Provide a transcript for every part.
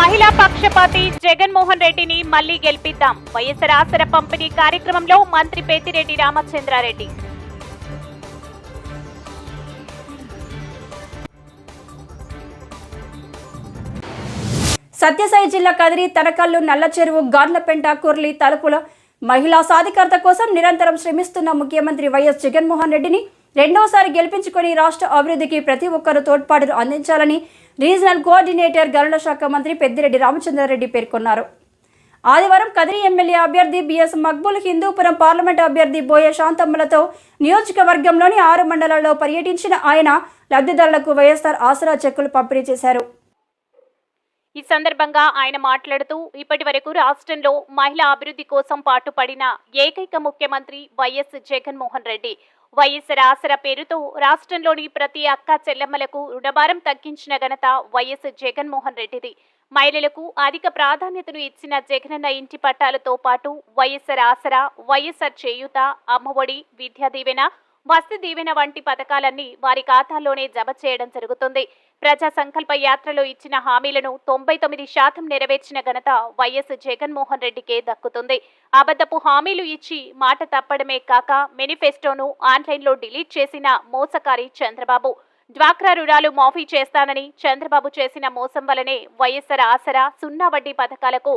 మహిళా పక్షపాతి జగన్మోహన్ రెడ్డిని మళ్లీ గెలిపిద్దాం. వైఎస్ఆర్ ఆసరా పంపిణీ కార్యక్రమంలో మంత్రి పెద్దిరెడ్డి రామచంద్రారెడ్డి. సత్యసాయి జిల్లా కదిరి, తనకల్లు, నల్లచెరువు, గార్లపెంట, కుర్లి, తలుపుల మహిళా సాధికారత కోసం నిరంతరం శ్రమిస్తున్న ముఖ్యమంత్రి వైఎస్ జగన్మోహన్ రెడ్డిని రెండోసారి గెలిపించుకొని రాష్ట్ర అభివృద్ధికి ప్రతి ఒక్కరూ తోడ్పాటును అందించాలని రీజనల్ కోఆర్డినేటర్ గనుల శాఖ మంత్రి పెద్దిరెడ్డి రామచంద్రారెడ్డి పేర్కొన్నారు. ఆదివారం కదిరి ఎమ్మెల్యే అభ్యర్థి బిఎస్ మక్బూల్, హిందూపురం పార్లమెంటు అభ్యర్థి బోయ శాంతమ్మలతో నియోజకవర్గంలోని 6 మండలాల్లో పర్యటించిన ఆయన లబ్ధిదారులకు వైఎస్ఆర్ ఆసరా చెక్కులు పంపిణీ చేశారు. ఈ సందర్భంగా ఆయన మాట్లాడుతూ, ఇప్పటి వరకు రాష్ట్రంలో మహిళా అభివృద్ధి కోసం పాటుపడిన ఏకైక ముఖ్యమంత్రి వైఎస్ జగన్మోహన్ రెడ్డి. వైఎస్ఆర్ ఆసరా పేరుతో రాష్ట్రంలోని ప్రతి అక్క చెల్లెమ్మలకు రుణభారం తగ్గించిన ఘనత వైఎస్ జగన్మోహన్ రెడ్డిది. మహిళలకు అధిక ప్రాధాన్యతను ఇచ్చిన జగనన్న ఇంటి పట్టాలతో పాటు వైఎస్ఆర్ ఆసరా, వైఎస్ఆర్ చేయూత, అమ్మఒడి, విద్యా దీవెన, వసతి దీవెన వంటి పథకాలన్నీ వారి ఖాతాల్లోనే జమ చేయడం జరుగుతుంది. ప్రజా సంకల్ప యాత్రలో ఇచ్చిన హామీలను 99% నెరవేర్చిన ఘనత వైఎస్ జగన్మోహన్ రెడ్డికే దక్కుతుంది. అబద్ధపు హామీలు ఇచ్చి మాట తప్పడమే కాక మేనిఫెస్టోను ఆన్లైన్లో డిలీట్ చేసిన మోసకారి చంద్రబాబు. డ్వాక్రా రుణాలు మాఫీ చేస్తానని చంద్రబాబు చేసిన మోసం వలనే వైఎస్ఆర్ ఆసరా, సున్నా వడ్డీ పథకాలకు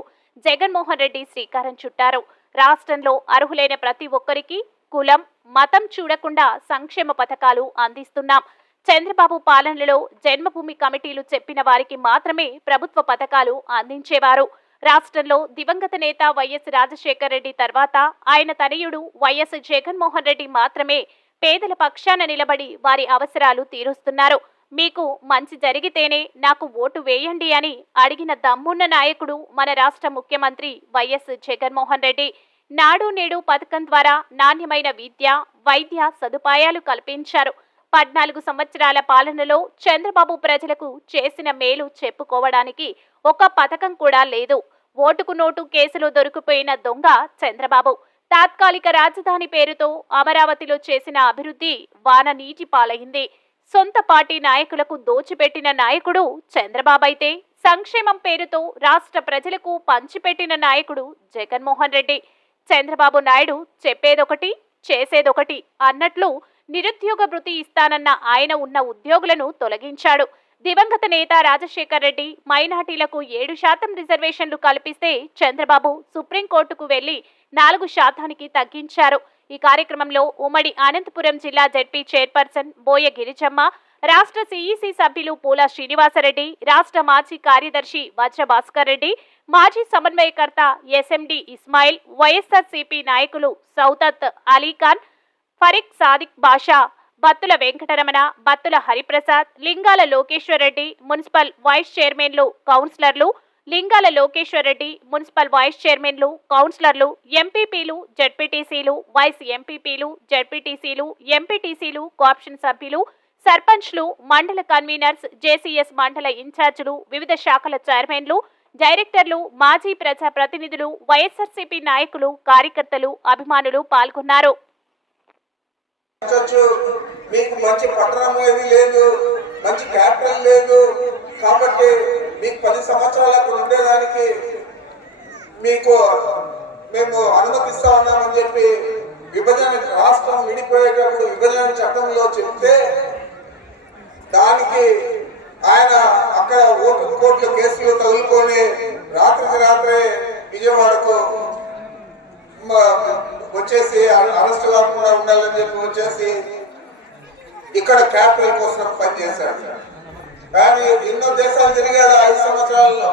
జగన్మోహన్ రెడ్డి శ్రీకారం చుట్టారు. రాష్ట్రంలో అర్హులైన ప్రతి ఒక్కరికి కులం, మతం చూడకుండా సంక్షేమ పథకాలు అందిస్తున్నాం. చంద్రబాబు పాలనలో జన్మభూమి కమిటీలు చెప్పిన వారికి మాత్రమే ప్రభుత్వ పథకాలు అందించేవారు. రాష్ట్రంలో దివంగత నేత వైఎస్ రాజశేఖర రెడ్డి తర్వాత ఆయన తనయుడు వైఎస్ జగన్మోహన్ రెడ్డి మాత్రమే పేదల పక్షాన నిలబడి వారి అవసరాలు తీరుస్తున్నారు. మీకు మంచి జరిగితేనే నాకు ఓటు వేయండి అని అడిగిన దమ్మున్న నాయకుడు మన రాష్ట్ర ముఖ్యమంత్రి వైఎస్ జగన్మోహన్ రెడ్డి. నాడు నేడు పథకం ద్వారా నాణ్యమైన విద్య, వైద్య సదుపాయాలు కల్పించారు. 14 సంవత్సరాల పాలనలో చంద్రబాబు ప్రజలకు చేసిన మేలు చెప్పుకోవడానికి ఒక పథకం కూడా లేదు. ఓటుకు నోటు కేసులో దొరికిపోయిన దొంగ చంద్రబాబు. తాత్కాలిక రాజధాని పేరుతో అమరావతిలో చేసిన అభివృద్ధి వాన నీటి పాలైంది. సొంత పార్టీ నాయకులకు దోచిపెట్టిన నాయకుడు చంద్రబాబు అయితే, సంక్షేమం పేరుతో రాష్ట్ర ప్రజలకు పంచిపెట్టిన నాయకుడు జగన్మోహన్ రెడ్డి. చంద్రబాబు నాయుడు చెప్పేదొకటి, చేసేదొకటి అన్నట్లు నిరుద్యోగ భృతి ఇస్తానన్న ఆయన ఉన్న ఉద్యోగులను తొలగించాడు. దివంగత నేత రాజశేఖర రెడ్డి మైనార్టీలకు 7% రిజర్వేషన్లు కల్పిస్తే చంద్రబాబు సుప్రీంకోర్టుకు వెళ్లి 4% తగ్గించారు. ఈ కార్యక్రమంలో ఉమ్మడి అనంతపురం జిల్లా జెడ్పీ చైర్పర్సన్ బోయ గిరిజమ్మ, రాష్ట్ర సిఈసి సభ్యులు పూల శ్రీనివాసరెడ్డి, రాష్ట్ర మాజీ కార్యదర్శి వజ్ర భాస్కర్ రెడ్డి, మాజీ సమన్వయకర్త ఎస్ఎండి ఇస్మాయిల్, వైఎస్ఆర్సీపీ నాయకులు సౌతత్ అలీఖాన్, ఫరిక్ సాదిక్ బాషా, బత్తుల వెంకటరమణ, బత్తుల హరిప్రసాద్, లింగాల లోకేశ్వరరెడ్డి, మున్సిపల్ వైస్ చైర్మన్లు, కౌన్సిలర్లు, లింగాల లోకేశ్వరరెడ్డి, మున్సిపల్ వైస్ చైర్మన్లు, కౌన్సిలర్లు, ఎంపీపీలు, జెడ్పీటీసీలు, వైస్ ఎంపీపీలు, జెడ్పీటీసీలు, ఎంపీటీసీలు, కోఆప్షన్ సభ్యులు, సర్పంచ్లు, మండల కన్వీనర్స్, జేసీఎస్ మండల ఇన్ఛార్జీలు, వివిధ శాఖల చైర్మన్లు, డైరెక్టర్లు, మాజీ ప్రజా ప్రతినిధులు, వైఎస్ఆర్సీపీ నాయకులు, కార్యకర్తలు, అభిమానులు పాల్గొన్నారు. మీకు మంచి పట్టణం ఏది లేదు, మంచి క్యాపిటల్ లేదు, కాబట్టి మీకు 10 సంవత్సరాలు అక్కడ ఉండేదానికి మీకు మేము అనుమతిస్తా ఉన్నామని చెప్పి విభజన రాష్ట్రం విడిపోయేటప్పుడు విభజన చట్టంలో చెప్తే దానికి ఆయన అక్కడ కోర్టులో కేసులు తగులుకొని రాత్రికి రాత్రే విజయవాడకు వచ్చేసి అరెస్ట్ కాకుండా ఉండాలని చెప్పి వచ్చేసి ఇక్కడ క్యాపిటల్ కోసం పనిచేశాడు. కానీ ఎన్నో దేశాలు తిరిగాడు 5 సంవత్సరాల్లో.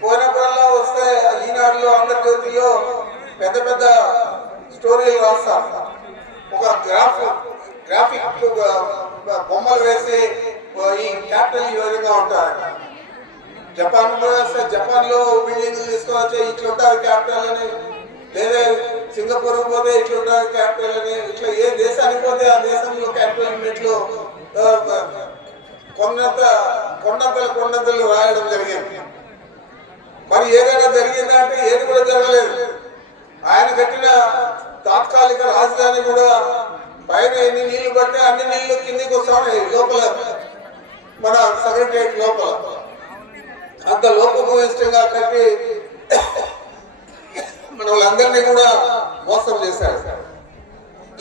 పోయినప్పుడల్లా వస్తే ఈనాడులో, ఆంధ్రజ్యోతిలో పెద్ద పెద్ద స్టోరీలు రాస్తారు. ఒక గ్రాఫిక్ బొమ్మలు వేసి ఈ క్యాపిటల్ ఈ విధంగా ఉంటారు. జపాన్ వస్తే జపాన్లో బిల్డింగ్లు తీసుకొని వచ్చి ఇట్లుంటారు క్యాపిటల్ అని, లేదా సింగపూర్ పోతే ఇట్లుంటారు క్యాపిటల్ అని, ఇట్లా ఏ దేశానికి పోతే ఆ దేశంలో క్యాపిటల్ మెట్లు కొండంతలు రాయడం జరిగింది. మరి ఏదైనా జరిగిందంటే ఏది కూడా జరగలేదు. ఆయన కట్టిన తాత్కాలిక రాజధాని కూడా పైన ఎన్ని నీళ్లు పడితే అన్ని నీళ్లు కిందికి వస్తాయి లోపల, మన సెక్రటరియట్ లోపల. అంత లోపము వేస్ట్గా కట్టి మన వాళ్ళందరినీ కూడా మోసం చేశాడు.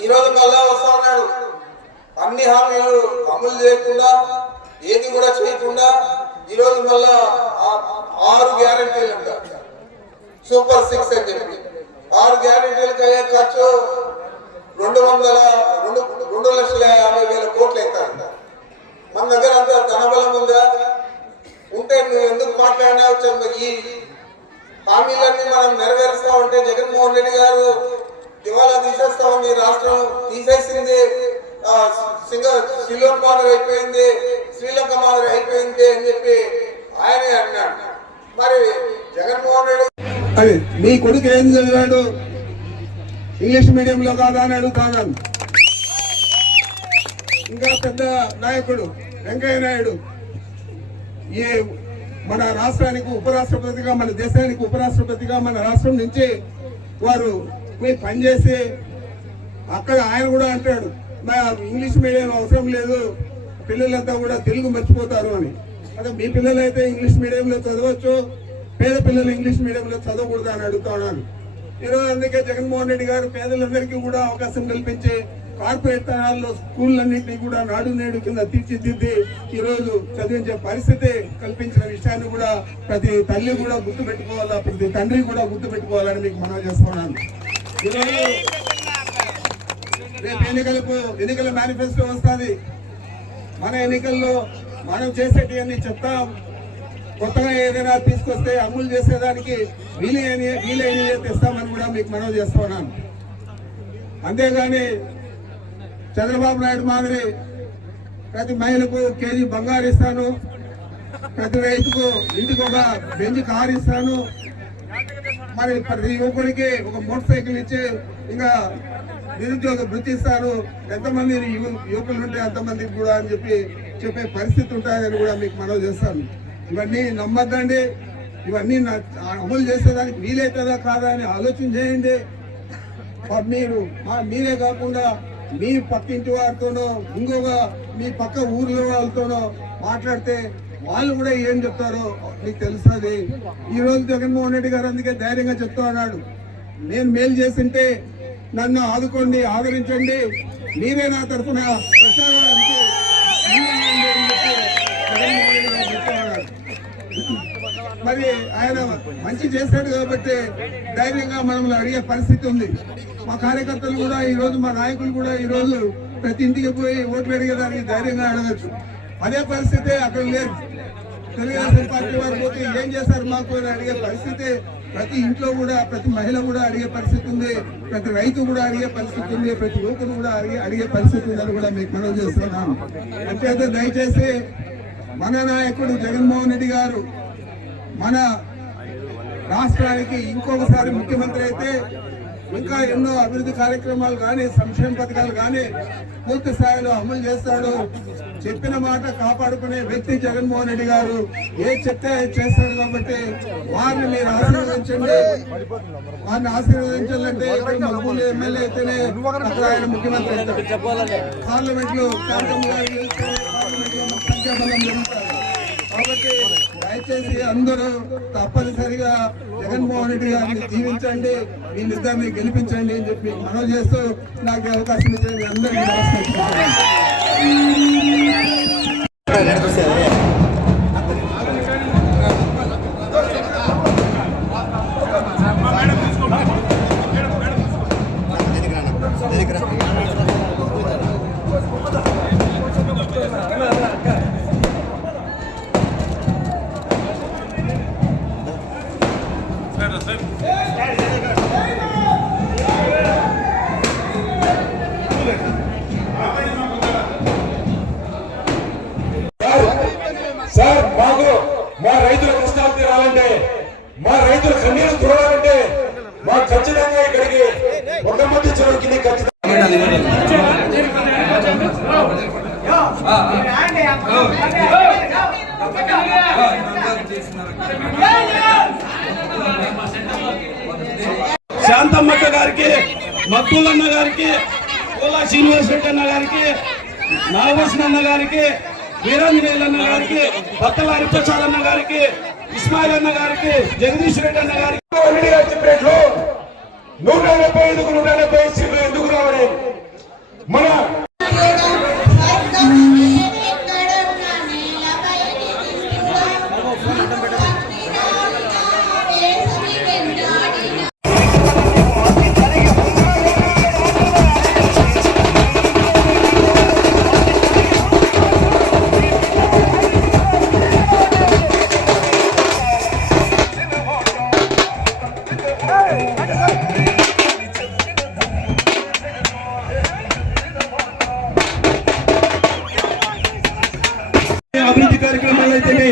ఈరోజు మళ్ళా వస్తా ఉన్నాడు. అన్ని హామీలు అమలు చేయకుండా, ఏది కూడా చేయకుండా ఈరోజు మళ్ళా 6 గ్యారెంటీలు అంటారు, సూపర్ 6 అని చెప్పి 6 గ్యారెంటీలకు అయ్యే ఖర్చు 2,50,000 కోట్లు అవుతారు. మన దగ్గర అంత ధనబలం ఉందా? ఉంటే నువ్వు ఎందుకు మాట్లాడినావు? ఈ హామీలన్నీ మనం నెరవేరుస్తా ఉంటే జగన్మోహన్ రెడ్డి గారు దివాలా తీసేస్తామని రాష్ట్రం తీసేసింది, శ్రీలంక మాదిరి అయిపోయింది, శ్రీలంక మాదిరి అయిపోయింది అని చెప్పి ఆయనే అన్నాడు. మరి జగన్మోహన్ రెడ్డి అది మీ కొడుకు ఏం చదివాడు, ఇంగ్లీష్ మీడియంలో కాదా అని అడుగుతాను. ఇంకా పెద్ద నాయకుడు వెంకయ్య నాయుడు ఈ మన రాష్ట్రానికి ఉపరాష్ట్రపతిగా, మన దేశానికి ఉపరాష్ట్రపతిగా మన రాష్ట్రం నుంచి వారు పోయి పనిచేసి అక్కడ ఆయన కూడా అంటాడు మా ఇంగ్లీష్ మీడియం అవసరం లేదు, పిల్లలంతా కూడా తెలుగు మర్చిపోతారు అని. అదే మీ పిల్లలు అయితే ఇంగ్లీష్ మీడియంలో చదవచ్చు, పేద పిల్లలు ఇంగ్లీష్ మీడియంలో చదవకూడదు అని అడుగుతా ఉన్నాను. ఈరోజు అందుకే జగన్మోహన్ రెడ్డి గారు పేదలందరికీ కూడా అవకాశం కల్పించి కార్పొరేట్ తరాల్లో స్కూళ్ళన్నింటినీ కూడా నాడు నేడు కింద తీర్చిదిద్ది ఈరోజు చదివించే పరిస్థితి కల్పించిన విషయాన్ని కూడా ప్రతి తల్లి కూడా గుర్తు పెట్టుకోవాలా, ప్రతి తండ్రి కూడా గుర్తు పెట్టుకోవాలని మీకు మనం చేస్తున్నాను. ఈరోజు రేపు ఎన్నికల మేనిఫెస్టో వస్తుంది. మన ఎన్నికల్లో మనం చేసేటివన్నీ చెప్తాం. కొత్తగా ఏదైనా తీసుకొస్తే అమలు చేసేదానికి వీలైనవి తెస్తామని కూడా మీకు మనవి చేస్తున్నాను. అంతేగాని చంద్రబాబు నాయుడు మాదిరి ప్రతి మహిళకు కేజీ బంగారు ఇస్తాను, ప్రతి రైతుకు ఇంటికి ఒక బెంచ్ కారు ఇస్తాను, మరి ప్రతి యువకుడికి ఒక మోటార్ సైకిల్ ఇచ్చి ఇంకా నిరుద్యోగ వృత్తి ఇస్తాను, ఎంతమంది యువకులు ఉంటే అంతమందికి కూడా అని చెప్పే పరిస్థితి ఉంటాయని కూడా మీకు మనవి చేస్తాను. ఇవన్నీ నమ్మద్దండి. ఇవన్నీ అమలు చేసేదానికి వీలైతుందా కాదా అని ఆలోచన చేయండి. మీరే కాకుండా మీ పక్కింటి వారితోనో ఇంకొక మీ పక్క ఊర్లో వాళ్ళతోనో మాట్లాడితే వాళ్ళు కూడా ఏం చెప్తారో మీకు తెలుస్తుంది. ఈ రోజు జగన్మోహన్ రెడ్డి గారు అందుకే ధైర్యంగా చెప్తా ఉన్నాడు, నేను మేలు చేసింటే నన్ను ఆదుకోండి, ఆదరించండి, మీరే నా తరఫున ప్రచారానికి మరి ఆయన మంచి చేశాడు కాబట్టి ధైర్యంగా మనల్ని అడిగే పరిస్థితి ఉంది. మా కార్యకర్తలు కూడా ఈ రోజు, మా నాయకులు కూడా ఈ రోజు ప్రతి ఇంటికి పోయి ఓట్లు అడిగేదానికి ధైర్యంగా అడగచ్చు. అదే పరిస్థితి అక్కడ లేదు. తెలుగుదేశం పార్టీ వారు పోతే ఏం చేశారు మాకు అని అడిగే పరిస్థితి ప్రతి ఇంట్లో కూడా, ప్రతి మహిళ కూడా అడిగే పరిస్థితి ఉంది, ప్రతి రైతు కూడా అడిగే పరిస్థితి ఉంది, ప్రతి యువకుడు కూడా అడిగే పరిస్థితి ఉందని కూడా మీకు మనవి చేస్తున్నాను. అంతేతే దయచేసి మన నాయకుడు జగన్మోహన్ రెడ్డి గారు మన రాష్ట్రానికి ఇంకొకసారి ముఖ్యమంత్రి అయితే ఇంకా ఎన్నో అభివృద్ధి కార్యక్రమాలు కానీ సంక్షేమ పథకాలు కానీ పూర్తి స్థాయిలో అమలు చేస్తాడు. చెప్పిన మాట కాపాడుకునే వ్యక్తి జగన్మోహన్ రెడ్డి గారు. ఏ చెప్తే చేస్తాడు కాబట్టి వారిని మీరు ఆశీర్వదించండి. వారిని ఆశీర్వదించాలంటే ఇక్కడ మగపూలు ఎమ్మెల్యే అయితేనే అక్కడ ఆయన ముఖ్యమంత్రి అవుతాడు. పార్లమెంట్ లో సంఖ్యాబలం జరుగుతారు. కాబట్టి దయచేసి అందరూ తప్పనిసరిగా జగన్మోహన్ రెడ్డి గారిని జీవించండి, వీళ్ళిద్దరిని గెలిపించండి అని చెప్పి మనవి చేస్తూ నాకు అవకాశం ఇచ్చిన అందరికీ నమస్కరిస్తున్నాను. సార్, మాకు మా రైతుల కష్టాలు తీరాలంటే, మా రైతుల కన్నీరు చూడాలంటే మాకు ఖచ్చితంగా ఇక్కడికి ఒక మంది చెరువుకి శాంతమ్మక్క గారికి, మక్కులన్న గారికి, కోలా శ్రీనివాస్ రెడ్డి అన్న గారికి, నాగభూషణ అన్న గారికి, వీరాంజనేయులు అన్న గారికి, భత్తల హరిప్రసాద్ అన్న గారికి, ఇస్మాయిల్ అన్న గారికి, జగదీష్ రెడ్డి అన్న గారికి చెప్పినట్లు 175 సీట్లు ఎందుకు రావాలి? మన అభివృద్ధి కార్యక్రమాలు అయితేనే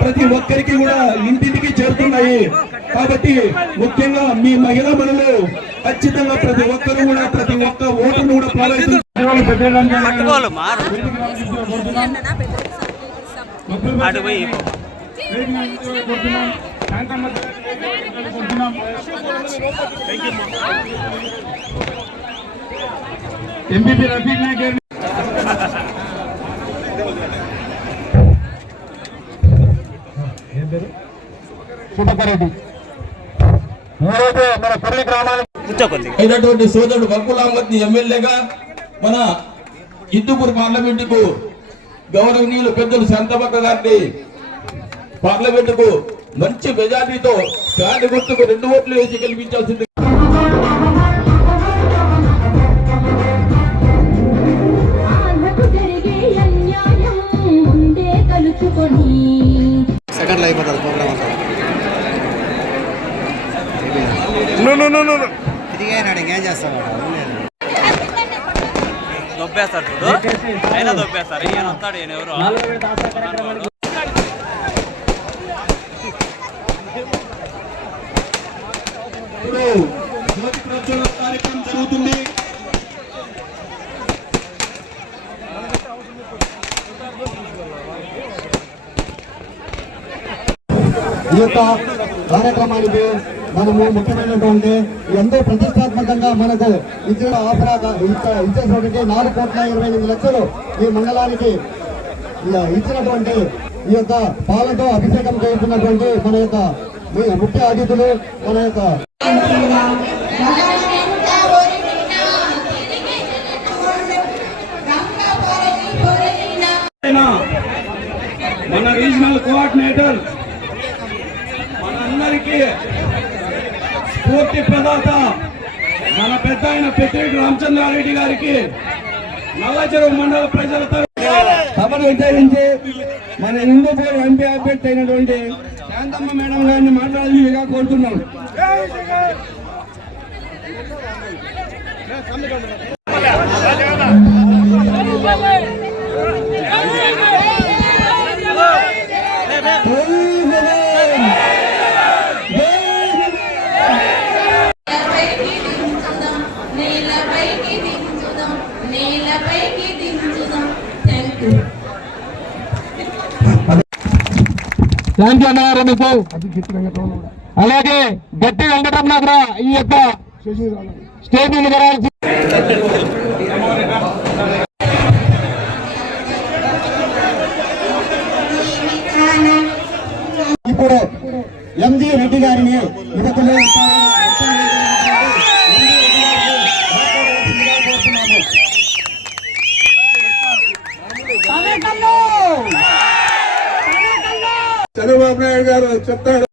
ప్రతి ఒక్కరికి కూడా ఇంటింటికి చేరుతున్నాయి. కాబట్టి ముఖ్యంగా మీ మహిళా మనులు ఖచ్చితంగా ప్రతి ఒక్కరు కూడా ప్రతి ఒక్క ఓటును కూడా ప్రభావితం ఎంపీ రఫీక్ నాయక్ గారు సుబ్బరెడ్డి ఈరోజు మన పుర్లి గ్రామానికి అయినటువంటి సోదరుడు బక్కుల అహ్మద్ని ఎమ్మెల్యేగా మన హిందూపూర్ పార్లమెంటుకు గౌరవనీయులు పెద్దలు శాంతమక్క గారిని పార్లమెంటుకు మంచి మెజార్టీతో ఫ్యాన్ గుర్తుకు 2 ఓట్లు వేసి గెలిపించాల్సింది. సెకండ్లో అయిపోతుంది ప్రోగ్రామ్ అంతా. తిరిగాడు ఇంకేం చేస్తాడు, దొబ్బేస్తారు చూడు, అయినా దొబ్బేస్తారు. ఈయన వస్తాడు, ఈయన ఎవరు కార్యక్రమం జరుగుతుంది. ఈ యొక్క కార్యక్రమానికి మనము ముఖ్యమైనటువంటి ఎంతో ప్రతిష్టాత్మకంగా మనకు ఇచ్చేసినటువంటి 4,28,00,000 ఈ మండలానికి ఇచ్చినటువంటి ఈ యొక్క పాలతో అభిషేకం చేస్తున్నటువంటి మన యొక్క ముఖ్య అతిథులు మన యొక్క మన రీజనల్ కోఆర్డినేటర్ మనందరికీ స్ఫూర్తి ప్రదాత మన పెద్ద ఆయన పెద్దిరెడ్డి రామచంద్రారెడ్డి గారికి నల్లచెరువు మండల ప్రజలతో సభను విచారించి మన హిందూపూర్ ఎంపీ అభ్యర్థి అయినటువంటి శాంతమ్మ మేడం గారిని మాట్లాడాల్సిందిగా కోరుతున్నాం. థ్యాంక్ యూ అన్నగారు మీకు. అలాగే గట్టి వెంకటరమణ కూడా ఈ యొక్క స్టేజ్ మీద రావాల్సి. ఇప్పుడు ఎంజీ రెడ్డి గారిని యువకులు చంద్రబాబు నాయుడు గారు చెప్తాడు.